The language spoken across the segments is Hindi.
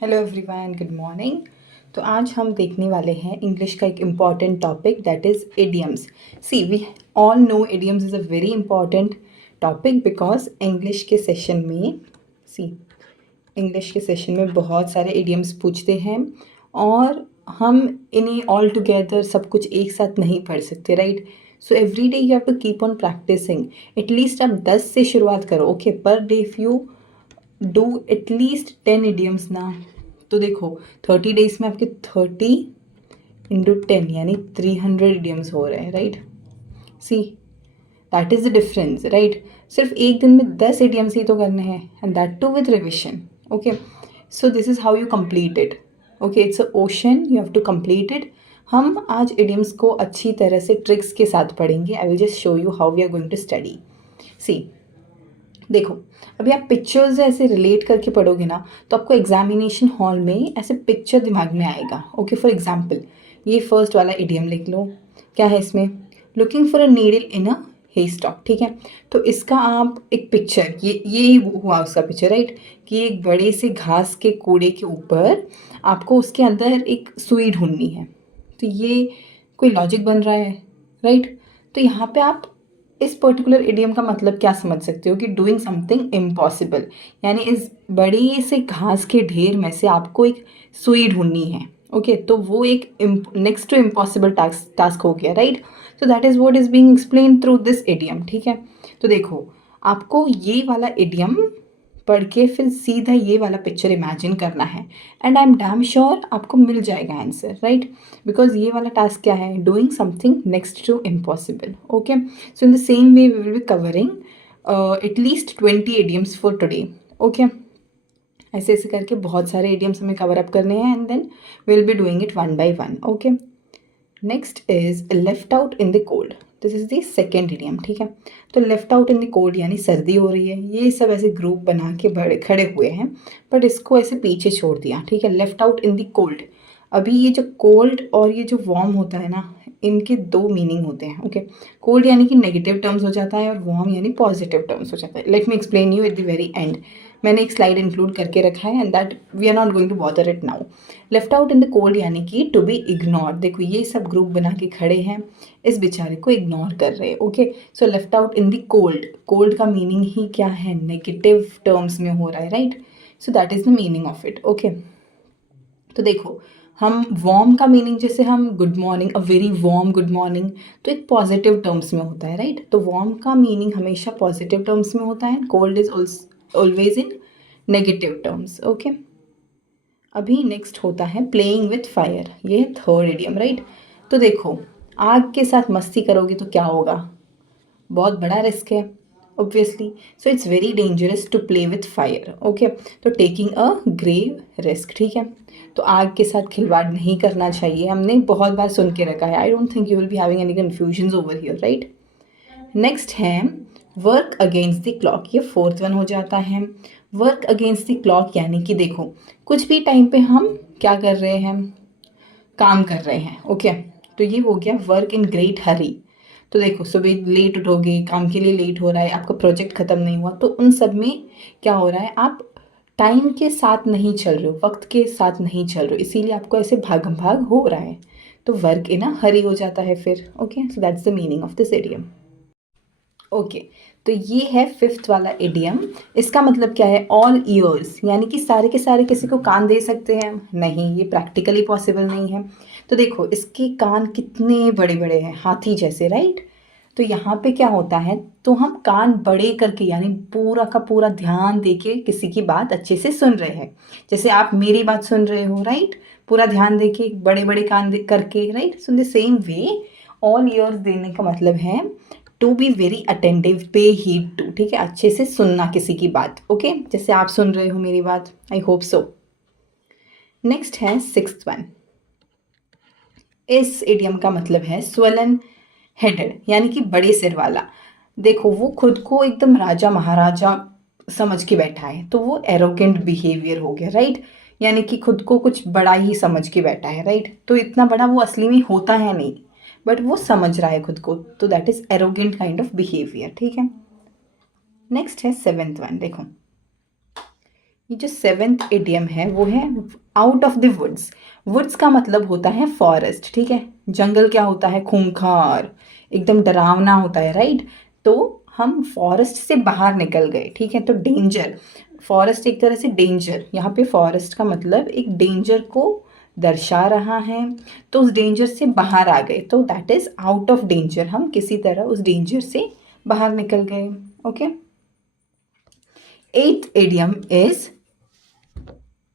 Hello everyone, good morning. तो आज हम देखने वाले हैं इंग्लिश का एक important topic that is idioms. See we all know idioms is a very important topic because English के सेशन में बहुत सारे इडियम्स पूछते हैं और हम इन्हें ऑल टुगेदर सब कुछ एक साथ नहीं पढ़ सकते, right. So every day you have to keep on practising. At least आप 10 से शुरुआत करो, okay. Per day if you do at least 10 idioms ना, तो देखो 30 डेज में आपके 30 × 10 यानी 300 इडियम्स हो रहे हैं, right. See that is the difference, right. सिर्फ एक दिन में 10 इडियम्स ही तो करने हैं and that too with revision, okay. So this is how you complete it, okay. It's a ocean, you have to complete it. हम आज इडियम्स को अच्छी तरह से ट्रिक्स के साथ पढ़ेंगे। I will just show you how we are going to study. See देखो, अभी आप पिक्चर्स ऐसे रिलेट करके पढ़ोगे ना, तो आपको एग्जामिनेशन हॉल में ऐसे पिक्चर दिमाग में आएगा, ओके। फॉर एग्जाम्पल ये फर्स्ट वाला इडियम लिख लो। क्या है इसमें? Looking for a needle in a haystack, ठीक है। तो इसका आप एक पिक्चर, ये हुआ उसका पिक्चर, राइट। कि एक बड़े से घास के कूड़े के ऊपर आपको उसके अंदर एक सुई ढूंढनी है। तो ये कोई लॉजिक बन रहा है, राइट। तो यहाँ पे आप इस पर्टिकुलर इडियम का मतलब क्या समझ सकते हो कि डूइंग समथिंग इम्पॉसिबल, यानी इस बड़ी से घास के ढेर में से आपको एक सुई ढूंढनी है, ओके। तो वो एक नेक्स्ट टू इम्पॉसिबल टास्क हो गया, right. So that is what is being explain through this idiom, ठीक है। तो देखो, आपको ये वाला इडियम पढ़ के फिर सीधा ये वाला पिक्चर इमेजिन करना है and I am damn sure आपको मिल जाएगा आंसर, राइट। बिकॉज ये वाला टास्क क्या है? Doing something next to impossible, okay. So in the same way we will be covering एटलीस्ट 20 इडियम्स फॉर टुडे, ओके। ऐसे ऐसे करके बहुत सारे इडियम्स हमें कवर अप करने हैं and then we will be doing it one by one, okay. Next is left out in the cold. This is the second idiom, ठीक है। तो left out in the cold यानी सर्दी हो रही है। ये सब ऐसे ग्रुप बना के बड़े खड़े हुए हैं, बट इसको ऐसे पीछे छोड़ दिया, ठीक है। Left out in the cold. अभी ये जो कोल्ड और ये जो वार्म होता है ना, इनके दो मीनिंग होते हैं, ओके। कोल्ड यानी कि नेगेटिव टर्म्स हो जाता है और वार्म यानी पॉजिटिव टर्म्स हो जाता है। Let me explain you at the very end. मैंने एक स्लाइड इंक्लूड करके रखा है and that we are not going to bother it now. Left out in the cold यानी कि टू बी इग्नोर। देखो ये सब ग्रुप बना के खड़े हैं, इस बेचारे को इग्नोर कर रहे हैं, okay. So left out in the cold, cold का मीनिंग ही क्या है? नेगेटिव टर्म्स में हो रहा है, right. So that is the meaning of it, okay. तो देखो, हम वार्म का मीनिंग, जैसे हम गुड मॉर्निंग, अ वेरी वार्म गुड मॉर्निंग, तो एक पॉजिटिव टर्म्स में होता है, राइट। तो वार्म का मीनिंग हमेशा पॉजिटिव टर्म्स में होता है, cold is always in negative terms, okay. अभी नेक्स्ट होता है प्लेइंग विथ फायर। ये है थर्ड इडियम, राइट। तो देखो, आग के साथ मस्ती करोगे तो क्या होगा? बहुत बड़ा रिस्क है obviously. So it's very dangerous to play with fire, okay. तो टेकिंग अ ग्रेव रिस्क, ठीक है। तो आग के साथ खिलवाड़ नहीं करना चाहिए। हमने बहुत बार सुन के रखा है। I don't think you will be having any confusion over here, right. Next है वर्क अगेंस्ट द क्लॉक। ये फोर्थ वन हो जाता है। वर्क अगेंस्ट द क्लॉक यानी कि देखो, कुछ भी टाइम पे हम क्या कर रहे हैं? काम कर रहे हैं, ओके। तो ये हो गया वर्क इन ग्रेट हरी। तो देखो, सुबह लेट उठोगे, काम के लिए लेट हो रहा है, आपका प्रोजेक्ट खत्म नहीं हुआ, तो उन सब में क्या हो रहा है? आप टाइम के साथ नहीं चल रहे हो, वक्त के साथ नहीं चल रहे हो, इसीलिए आपको ऐसे भागम भाग हो रहा है। तो वर्क इन अ हरी हो जाता है फिर, okay. So that's the meaning of this idiom, okay. तो ये है फिफ्थ वाला इडियम। इसका मतलब क्या है? ऑल ईयर्स, यानी कि सारे के सारे किसी को कान दे सकते हैं? नहीं, ये प्रैक्टिकली पॉसिबल नहीं है। तो देखो, इसके कान कितने बड़े बड़े हैं, हाथी जैसे, राइट। तो यहाँ पे क्या होता है? तो हम कान बड़े करके यानी पूरा का पूरा ध्यान देके किसी की बात अच्छे से सुन रहे हैं। जैसे आप मेरी बात सुन रहे हो, राइट। पूरा ध्यान देके बड़े बड़े कान करके, right. So in the same way all years देने का मतलब है टू बी वेरी अटेंटिव, पे हीड टू, ठीक है। अच्छे से सुनना किसी की बात, ओके। जैसे आप सुन रहे हो मेरी बात, आई होप सो। नेक्स्ट है सिक्स्थ वन। इस इडियम का मतलब है स्वलन हेडेड, यानी कि बड़े सिर वाला। देखो, वो खुद को एकदम राजा महाराजा समझ के बैठा है, तो वो एरोगेंट बिहेवियर हो गया, राइट। यानी कि खुद को कुछ बड़ा ही समझ के बैठा है, राइट। तो इतना बड़ा वो असली में होता है नहीं, बट वो समझ रहा है खुद को, तो that is arrogant kind of behaviour, ठीक है। नेक्स्ट है सेवेंथ वन। देखो, ये जो 7th इडियम है वो है out of the woods. Woods का मतलब होता है फॉरेस्ट, ठीक है। जंगल क्या होता है? खूंखार, एकदम डरावना होता है, राइट। तो हम फॉरेस्ट से बाहर निकल गए, ठीक है। तो डेंजर, फॉरेस्ट एक तरह से डेंजर, यहाँ पे फॉरेस्ट का मतलब एक डेंजर को दर्शा रहा है। तो उस डेंजर से बाहर आ गए, तो that is out of danger. हम किसी तरह उस डेंजर से बाहर निकल गए। Okay. 8th idiom is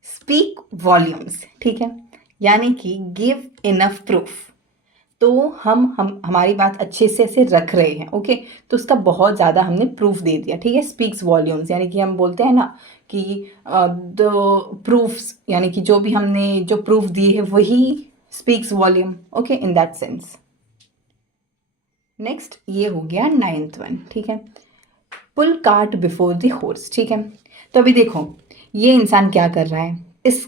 speak volumes, ठीक है, यानी कि गिव इनफ प्रूफ। तो हम हमारी बात अच्छे से ऐसे रख रहे हैं, ओके। तो उसका बहुत ज़्यादा हमने प्रूफ दे दिया, ठीक है। स्पीक्स वॉल्यूम्स यानी कि हम बोलते हैं ना कि द प्रूफ्स, यानी कि जो भी हमने जो प्रूफ दिए है वही speaks volume, okay, in that sense. Next ये हो गया 9th वन, ठीक है। पुल कार्ट बिफोर द हॉर्स, ठीक है। तो अभी देखो ये इंसान क्या कर रहा है, इस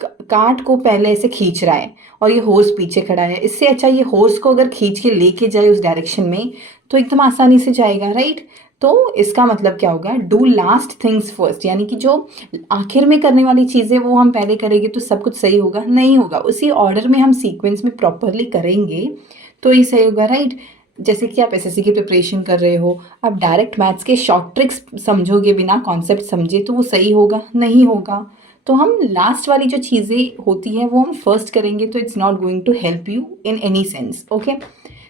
कार्ट को पहले ऐसे खींच रहा है और ये हॉर्स पीछे खड़ा है। इससे अच्छा ये हॉर्स को अगर खींच के लेके जाए उस डायरेक्शन में तो एकदम आसानी से जाएगा, राइट। तो इसका मतलब क्या होगा? डू लास्ट थिंग्स फर्स्ट, यानी कि जो आखिर में करने वाली चीज़ें वो हम पहले करेंगे तो सब कुछ सही होगा? नहीं होगा। उसी ऑर्डर में हम सीक्वेंस में प्रॉपरली करेंगे तो ही सही होगा, राइट। जैसे कि आप एसएससी की प्रिपरेशन कर रहे हो, आप डायरेक्ट मैथ्स के शॉर्ट ट्रिक्स समझोगे बिना कॉन्सेप्ट समझे तो वो सही होगा? नहीं होगा। तो हम लास्ट वाली जो चीज़ें होती हैं वो हम फर्स्ट करेंगे तो it's not going to help you in any sense, okay.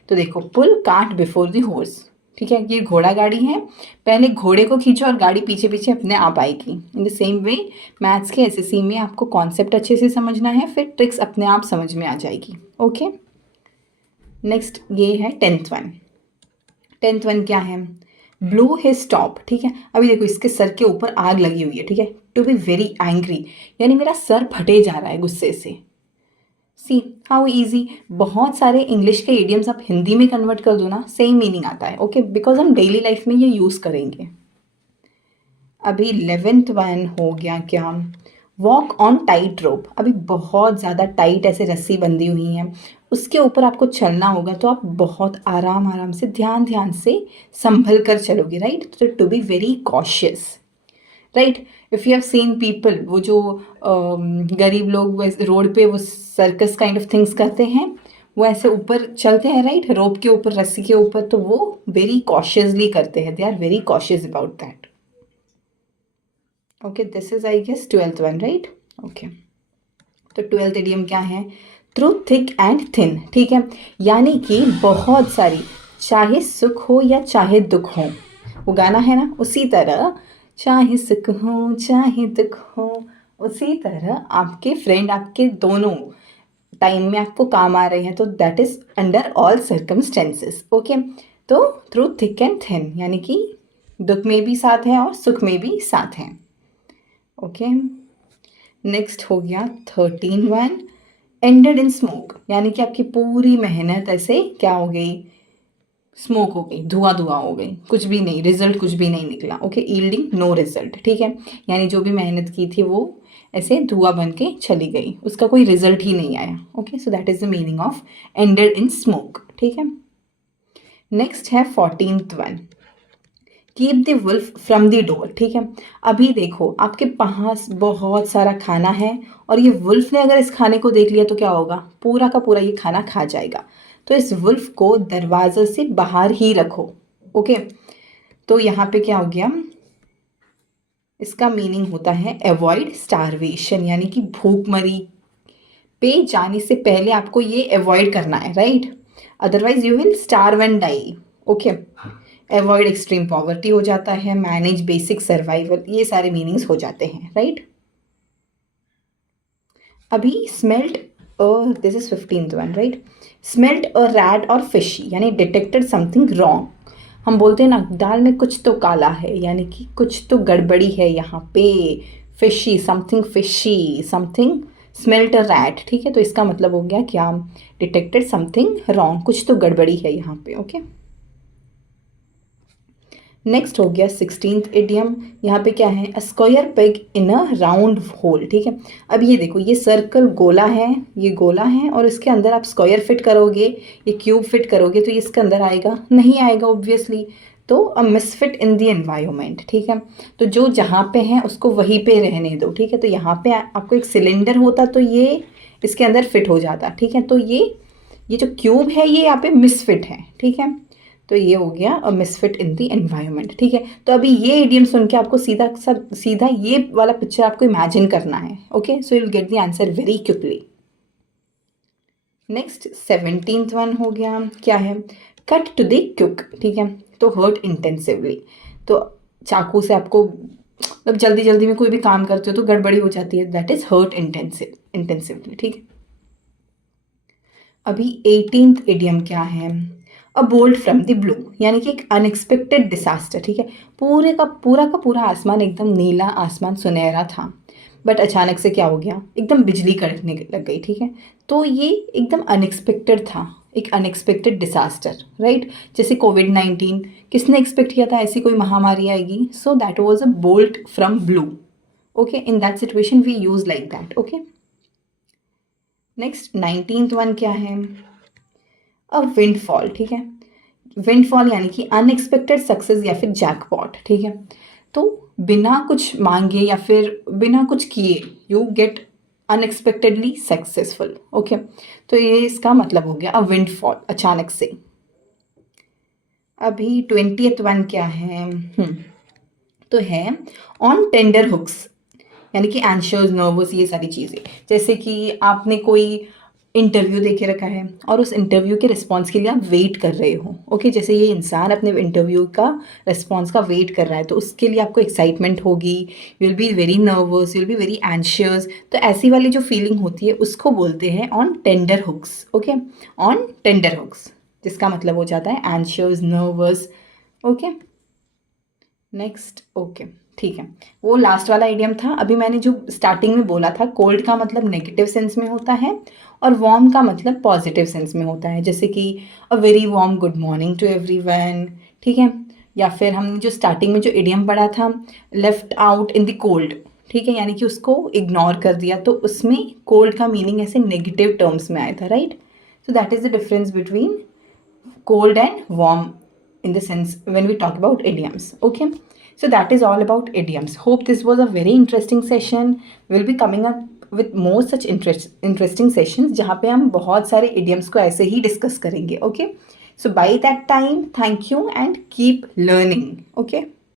तो देखो pull cart before the horse, ठीक है। ये घोड़ा गाड़ी है, पहले घोड़े को खींचो और गाड़ी पीछे पीछे अपने आप आएगी। इन द सेम वे मैथ्स के एसएससी में आपको कॉन्सेप्ट अच्छे से समझना है, फिर ट्रिक्स अपने आप समझ में आ जाएगी, ओके। नेक्स्ट ये है 10th वन। 10th वन क्या है? ब्लो हिज टॉप, ठीक है। अभी देखो इसके सर के ऊपर आग लगी हुई है, ठीक है। टू बी वेरी एंग्री, यानी मेरा सर फटे जा रहा है गुस्से से। सी हाउ इजी, बहुत सारे इंग्लिश के इडियम्स आप हिंदी में कन्वर्ट कर दो ना, सेम मीनिंग आता है, ओके। बिकॉज हम डेली लाइफ में ये यूज़ करेंगे। अभी 11th वन हो गया क्या? वॉक ऑन टाइट रोप। अभी बहुत ज़्यादा टाइट ऐसे रस्सी बंधी हुई है, उसके ऊपर आपको चलना होगा तो आप बहुत आराम आराम से ध्यान ध्यान से संभल कर चलोगे, राइट। तो to be very cautious, right. If you have seen people, वो जो गरीब लोग रोड पे वो सर्कस काइंड ऑफ थिंग्स करते हैं, वो ऐसे ऊपर चलते हैं, राइट, रोप के ऊपर, रस्सी के ऊपर, तो वो वेरी कॉशियसली करते हैं। They are very cautious about that, okay. This is I guess 12th one, right, okay. तो 12th इडियम क्या है? थ्रू थिक एंड थिन, ठीक है। यानी कि बहुत सारी, चाहे सुख हो या चाहे दुख हो, वो गाना है ना, उसी तरह चाहे सुख हो चाहे दुख हो, उसी तरह आपके फ्रेंड आपके दोनों टाइम में आपको काम आ रहे हैं, तो that is under all circumstances, okay. तो थ्रू थिक एंड थिन यानी कि दुख में भी साथ हैं और सुख में भी साथ हैं, ओके। नेक्स्ट हो गया 13 वन। एंडेड इन स्मोक, यानी कि आपकी पूरी मेहनत ऐसे क्या हो गई? स्मोक हो गई, धुआं धुआं हो गई, कुछ भी नहीं, रिजल्ट कुछ भी नहीं निकला, ओके। यील्डिंग नो रिजल्ट, ठीक है। यानी जो भी मेहनत की थी वो ऐसे धुआं बन के चली गई, उसका कोई रिजल्ट ही नहीं आया, okay. So that is the meaning of ended in smoke, ठीक है। नेक्स्ट है 14th one. Keep the wolf from the door, ठीक है। अभी देखो आपके पास बहुत सारा खाना है और ये वुल्फ ने अगर इस खाने को देख लिया तो क्या होगा? पूरा का पूरा ये खाना खा जाएगा। तो इस वुल्फ को दरवाजे से बाहर ही रखो, ओके। तो यहाँ पे क्या हो गया? इसका मीनिंग होता है अवॉइड स्टारवेशन, यानी कि भूखमरी पे जाने से पहले आपको ये अवॉइड करना है, right. Otherwise you will starve and die, okay. Avoid extreme poverty हो जाता है, मैनेज बेसिक सर्वाइवल, ये सारे मीनिंग्स हो जाते हैं, राइट। अभी smelt, this is 15th one, right. Smelt a rat और फिशी, यानी डिटेक्टेड समथिंग रॉन्ग। हम बोलते हैं ना दाल में कुछ तो काला है, यानी कि कुछ तो गड़बड़ी है यहाँ पे। Fishy, something fishy, something smelt a rat, ठीक है। तो इसका मतलब हो गया क्या? डिटेक्टेड समथिंग रॉन्ग, कुछ तो गड़बड़ी है यहाँ पे, ओके। नेक्स्ट हो गया 16th इडियम। यहाँ पे क्या है? A square peg in a round whole, ठीक है। अब ये देखो, ये सर्कल गोला है, ये गोला है और इसके अंदर आप स्क्वायर फिट करोगे, ये क्यूब फिट करोगे तो ये इसके अंदर आएगा नहीं? आएगा ऑब्वियसली। तो अ मिसफिट इन द एनवायरनमेंट, ठीक है। तो जो जहाँ पे है उसको वहीं पे रहने दो, ठीक है। तो यहाँ पे आपको एक सिलेंडर होता तो ये इसके अंदर फिट हो जाता, ठीक है। तो ये जो क्यूब है ये यहाँ पे मिसफिट है, ठीक है। तो ये हो गया अ मिसफिट इन द एनवायरनमेंट, ठीक है। तो अभी ये इडियम सुन के आपको सीधा ये वाला पिक्चर आपको इमेजिन करना है, okay. So you will get the answer very quickly. Next 17th one हो गया, क्या है, कट टू द क्विक, ठीक है। तो हर्ट इंटेंसिवली, तो चाकू से आपको मतलब जल्दी जल्दी में कोई भी काम करते हो तो गड़बड़ी हो जाती है, दैट इज हर्ट इंटेंसिवली, ठीक है। अभी 18th इडियम क्या है, अ बोल्ट फ्रॉम द ब्लू, यानी कि एक अनएक्सपेक्टेड डिसास्टर, ठीक है। पूरा का पूरा आसमान एकदम नीला, आसमान सुनहरा था, बट अचानक से क्या हो गया, एकदम बिजली कड़कने लग गई, ठीक है। तो ये एकदम अनएक्सपेक्टेड था, एक अनएक्सपेक्टेड डिसास्टर, राइट। जैसे कोविड-19, किसने एक्सपेक्ट किया था ऐसी कोई महामारी आएगी। So that was a bolt from blue, okay. In that situation we use like that, okay. Next 19th one क्या है, अ विंडफॉल, ठीक है। विंडफॉल यानी कि अनएक्सपेक्टेड सक्सेस या फिर जैकपॉट, ठीक है। तो बिना कुछ मांगे या फिर बिना कुछ किए you get unexpectedly successful, okay. तो ये इसका मतलब हो गया अ विंडफॉल, अचानक से। अभी 20th वन क्या है, तो है ऑन टेंडर हुक्स, यानी कि एंशियस, नर्वस, ये सारी चीज़ें। जैसे कि आपने कोई इंटरव्यू दे के रखा है और उस इंटरव्यू के रिस्पॉन्स के लिए आप वेट कर रहे हो, ओके। जैसे ये इंसान अपने इंटरव्यू का रिस्पॉन्स का वेट कर रहा है, तो उसके लिए आपको एक्साइटमेंट होगी, you will be very nervous, you will be very anxious. तो ऐसी वाली जो फीलिंग होती है उसको बोलते हैं on tender hooks, okay. On tender hooks, जिसका मतलब हो जाता है anxious, nervous, okay. Next, okay, ठीक है। वो लास्ट वाला आइडियम था। अभी मैंने जो स्टार्टिंग में बोला था, कोल्ड का मतलब नेगेटिव सेंस में होता है और वार्म का मतलब पॉजिटिव सेंस में होता है। जैसे कि a very warm good morning to everyone, ठीक है। या फिर हमने जो स्टार्टिंग में जो इडियम पढ़ा था, left out in the cold, ठीक है, यानी कि उसको इग्नोर कर दिया, तो उसमें कोल्ड का मीनिंग ऐसे नेगेटिव टर्म्स में आया था, right. So that is the difference between cold and warm in the sense when we talk about idioms, okay. So that is all about idioms. Hope this was a very interesting session. We'll be coming up with more such interesting sessions जहाँ पे हम बहुत सारे idioms को ऐसे ही discuss करेंगे, okay. So by that time, thank you and keep learning, okay.